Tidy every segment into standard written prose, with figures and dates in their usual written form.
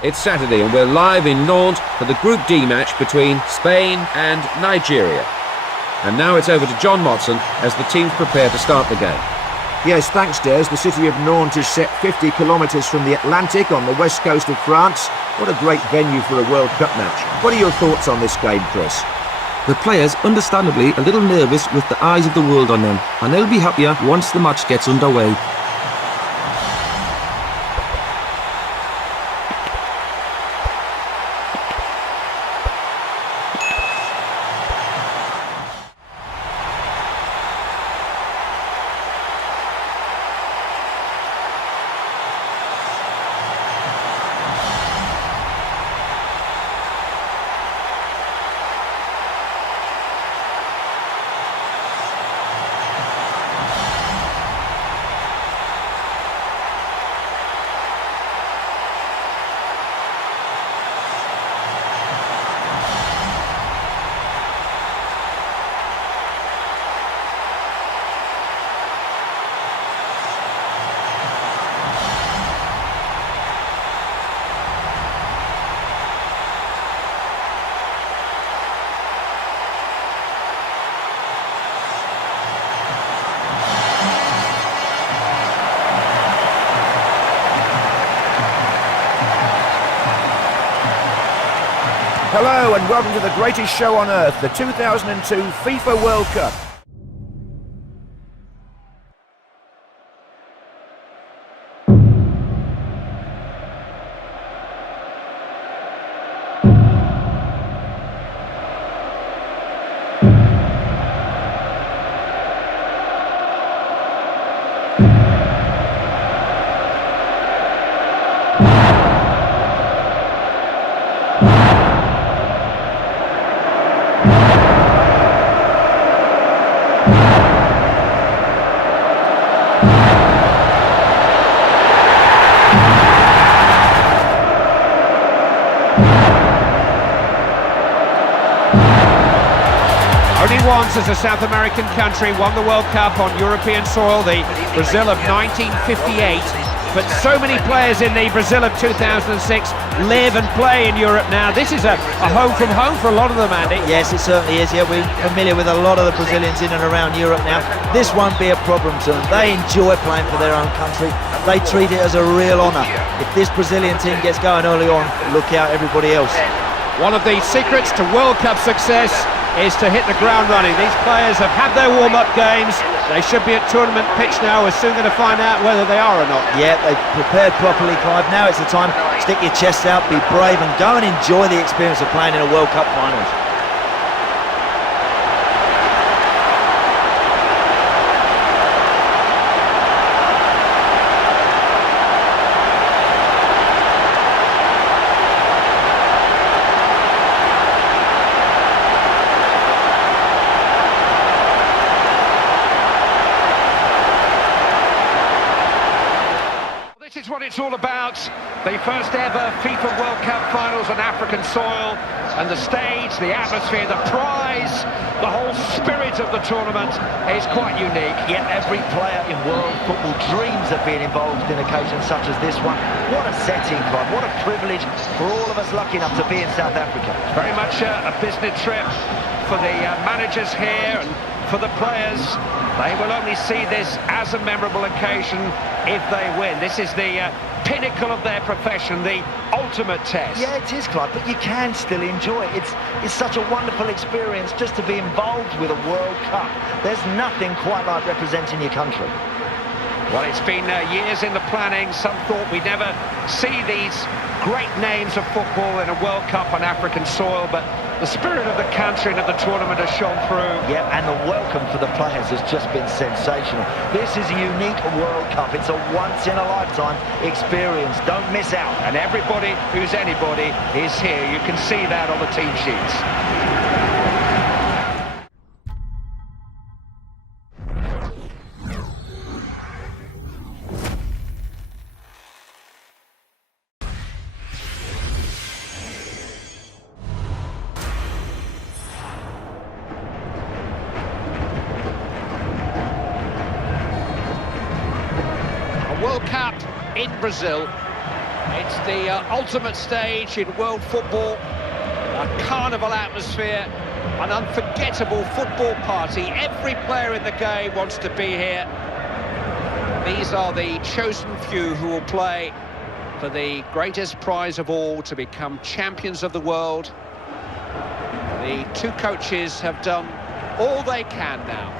It's Saturday and we're live in Nantes for the Group D match between Spain and Nigeria. And now it's over to John Motson as the teams prepare to start the game. Yes, thanks, Des. The city of Nantes is set 50 kilometres from the Atlantic on the west coast of France. What a great venue for a World Cup match. What are your thoughts on this game, Chris? The players, understandably, a little nervous with the eyes of the world on them, and they'll be happier once the match gets underway. Hello and welcome to the greatest show on earth, the 2002 FIFA World Cup. Only once has a South American country won the World Cup on European soil, the Brazil of 1958. But so many players in the Brazil of 2006 live and play in Europe now. This is a home from home for a lot of them, Andy. Yes, it certainly is. Yeah, we're familiar with a lot of the Brazilians in and around Europe now. This won't be a problem to them. They enjoy playing for their own country. They treat it as a real honour. If this Brazilian team gets going early on, look out everybody else. One of the secrets to World Cup success is to hit the ground running. These players have had their warm-up games. They should be at tournament pitch now. We're soon going to find out whether they are or not. Yeah, they've prepared properly, Clive. Now it's the time. Stick your chest out, be brave and go and enjoy the experience of playing in a World Cup finals. This is what it's all about, the first ever FIFA World Cup finals on African soil, and the stage, the atmosphere, the prize, the whole spirit of the tournament is quite unique. Yet every player in world football dreams of being involved in occasions such as this one. What a setting, Clive, what a privilege for all of us lucky enough to be in South Africa. Very much a business trip for the managers here and for the players. They will only see this as a memorable occasion if they win. This is the pinnacle of their profession, the ultimate test. Yeah, it is, Clive, but you can still enjoy it. It's such a wonderful experience just to be involved with a World Cup. There's nothing quite like representing your country. Well, it's been years in the planning. Some thought we'd never see these great names of football in a World Cup on African soil, but the spirit of the country and of the tournament has shone through. Yeah, and the welcome for the players has just been sensational. This is a unique World Cup. It's a once-in-a-lifetime experience. Don't miss out. And everybody who's anybody is here. You can see that on the team sheets. World Cup in Brazil. It's the ultimate stage in world football, a carnival atmosphere, an unforgettable football party. Every player in the game wants to be here. These are the chosen few who will play for the greatest prize of all, to become champions of the world. The two coaches have done all they can now.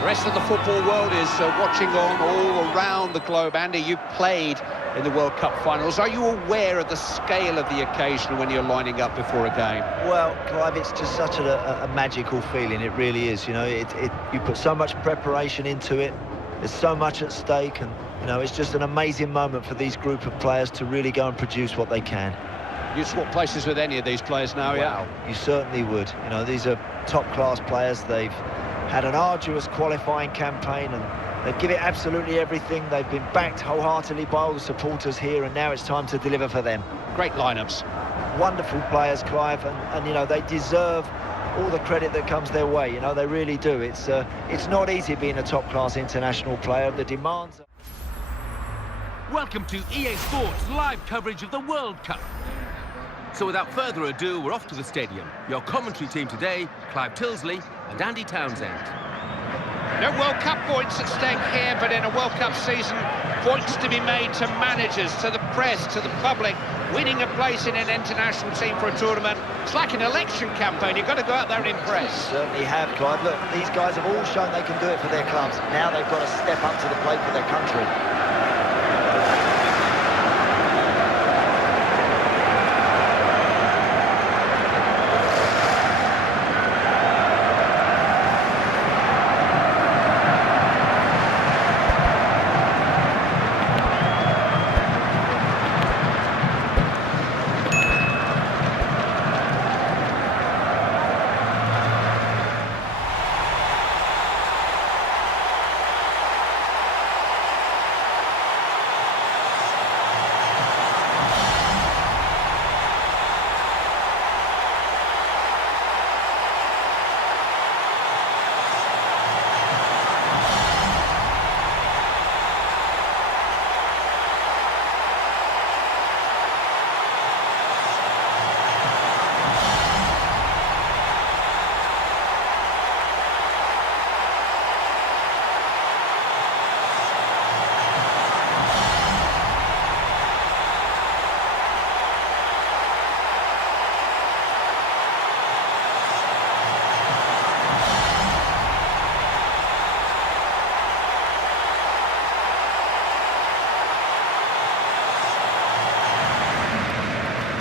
The rest of the football world is watching on all around the globe. Andy, you played in the World Cup finals. Are you aware of the scale of the occasion when you're lining up before a game? Well, Clive, it's just such a magical feeling. It really is. You know, you put so much preparation into it. There's so much at stake, and you know, it's just an amazing moment for these group of players to really go and produce what they can. You'd swap places with any of these players now, Wow, yeah? you certainly would. You know, these are top-class players. They've had an arduous qualifying campaign, and they give it absolutely everything. They've been backed wholeheartedly by all the supporters here, and now it's time to deliver for them. Great lineups. Wonderful players, Clive, and you know, they deserve all the credit that comes their way. You know, they really do. It's not easy being a top-class international player. The demands are... Welcome to EA Sports live coverage of the World Cup. So without further ado, we're off to the stadium. Your commentary team today, Clive Tilsley and Andy Townsend. No World Cup points at stake here, but in a World Cup season, points to be made to managers, to the press, to the public. Winning a place in an international team for a tournament, it's like an election campaign. You've got to go out there and impress. Certainly have, Clive. Look, these guys have all shown they can do it for their clubs. Now they've got to step up to the plate for their country.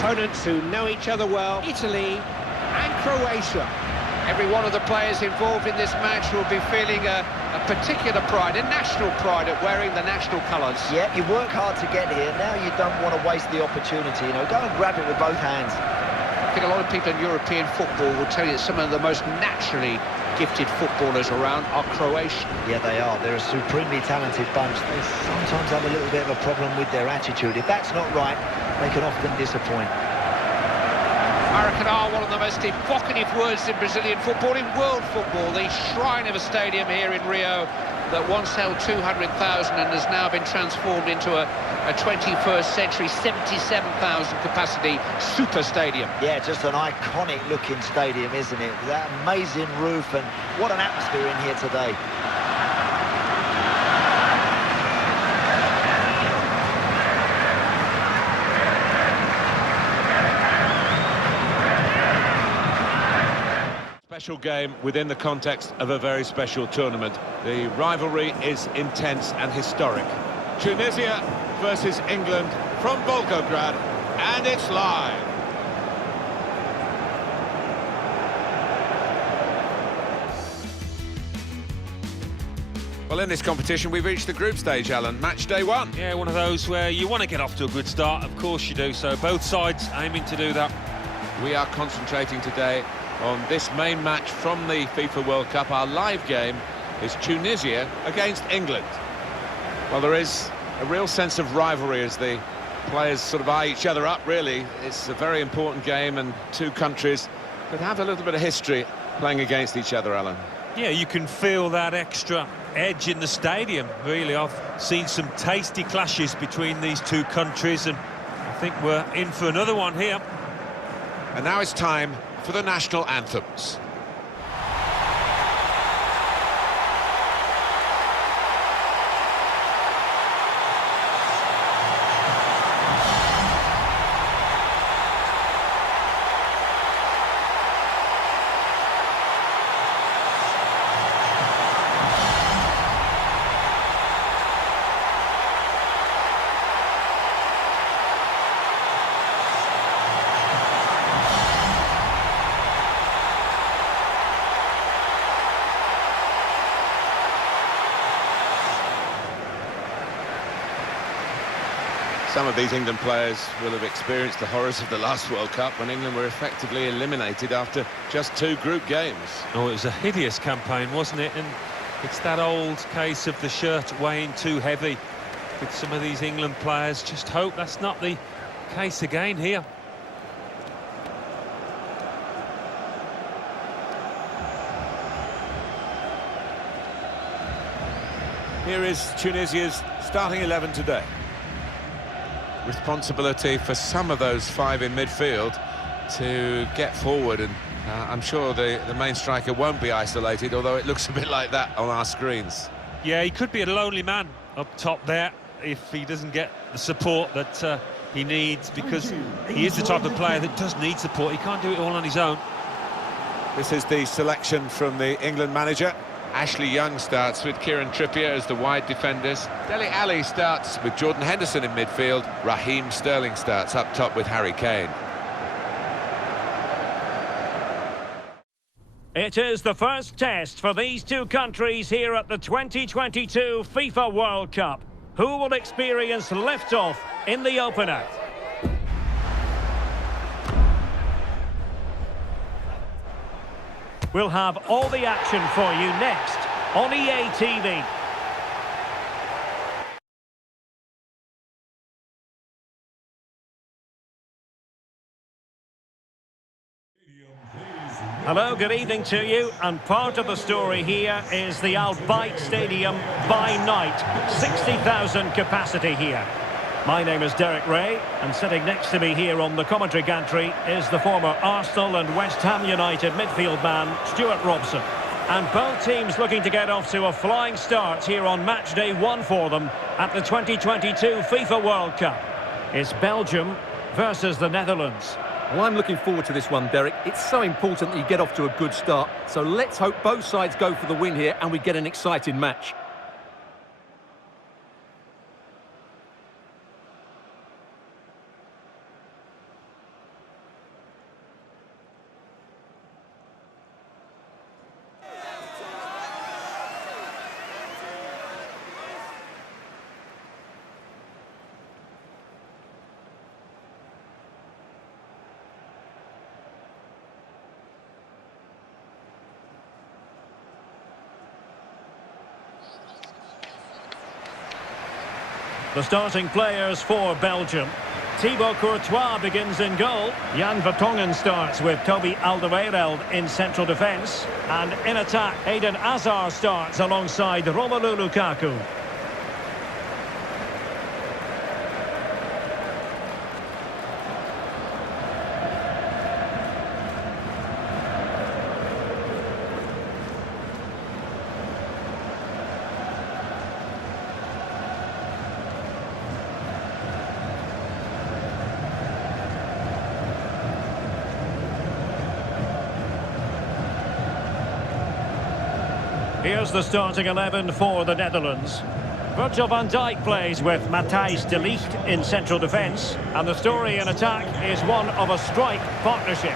Opponents who know each other well, Italy and Croatia. Every one of the players involved in this match will be feeling a particular pride, a national pride at wearing the national colours. Yeah, you work hard to get here. Now you don't want to waste the opportunity. You know, go and grab it with both hands. I think a lot of people in European football will tell you that some of the most naturally gifted footballers around are Croatian. Yeah, they are. They're a supremely talented bunch. They sometimes have a little bit of a problem with their attitude. If that's not right, they can often disappoint. Maracanã, one of the most evocative words in Brazilian football, in world football, the shrine of a stadium here in Rio that once held 200,000 and has now been transformed into a 21st century 77,000 capacity super stadium. Yeah, just an iconic looking stadium, isn't it? That amazing roof, and what an atmosphere in here today. Special game within the context of a very special tournament. The rivalry is intense and historic. Tunisia versus England from Volgograd, and it's live. Well, in this competition, we've reached the group stage, Alan. Match day 1. Yeah, one of those where you want to get off to a good start. Of course you do. So both sides aiming to do that. We are concentrating today on this main match from the FIFA World Cup. Our live game is Tunisia against England. Well, there is a real sense of rivalry as the players sort of eye each other up, really. It's a very important game, and two countries that have a little bit of history playing against each other, Alan. Yeah, you can feel that extra edge in the stadium, really. I've seen some tasty clashes between these two countries, and I think we're in for another one here. And now it's time for the national anthems. Some of these England players will have experienced the horrors of the last World Cup when England were effectively eliminated after just 2 group games. Oh, it was a hideous campaign, wasn't it? And it's that old case of the shirt weighing too heavy with some of these England players. Just hope that's not the case again here. Here is Tunisia's starting 11 today. Responsibility for some of those 5 in midfield to get forward, and I'm sure the main striker won't be isolated, although it looks a bit like that on our screens. Yeah, he could be a lonely man up top there if he doesn't get the support that he needs, because he is the type of player that does need support. He can't do it all on his own. This is the selection from the England manager. Ashley Young starts with Kieran Trippier as the wide defenders. Dele Alli starts with Jordan Henderson in midfield. Raheem Sterling starts up top with Harry Kane. It is the first test for these two countries here at the 2022 FIFA World Cup. Who will experience liftoff in the opener? We'll have all the action for you next on EA TV. Hello, good evening to you, and part of the story here is the Al Bayt Stadium by night. 60,000 capacity here. My name is Derek Ray, and sitting next to me here on the commentary gantry is the former Arsenal and West Ham United midfield man, Stuart Robson. And both teams looking to get off to a flying start here on match day 1 for them at the 2022 FIFA World Cup. It's Belgium versus the Netherlands. Well, I'm looking forward to this one, Derek. It's so important that you get off to a good start. So let's hope both sides go for the win here and we get an exciting match. The starting players for Belgium. Thibaut Courtois begins in goal. Jan Vertonghen starts with Toby Alderweireld in central defence. And in attack, Eden Hazard starts alongside Romelu Lukaku. Here's the starting 11 for the Netherlands. Virgil van Dijk plays with Matthijs de Ligt in central defence. And the story in attack is one of a strike partnership.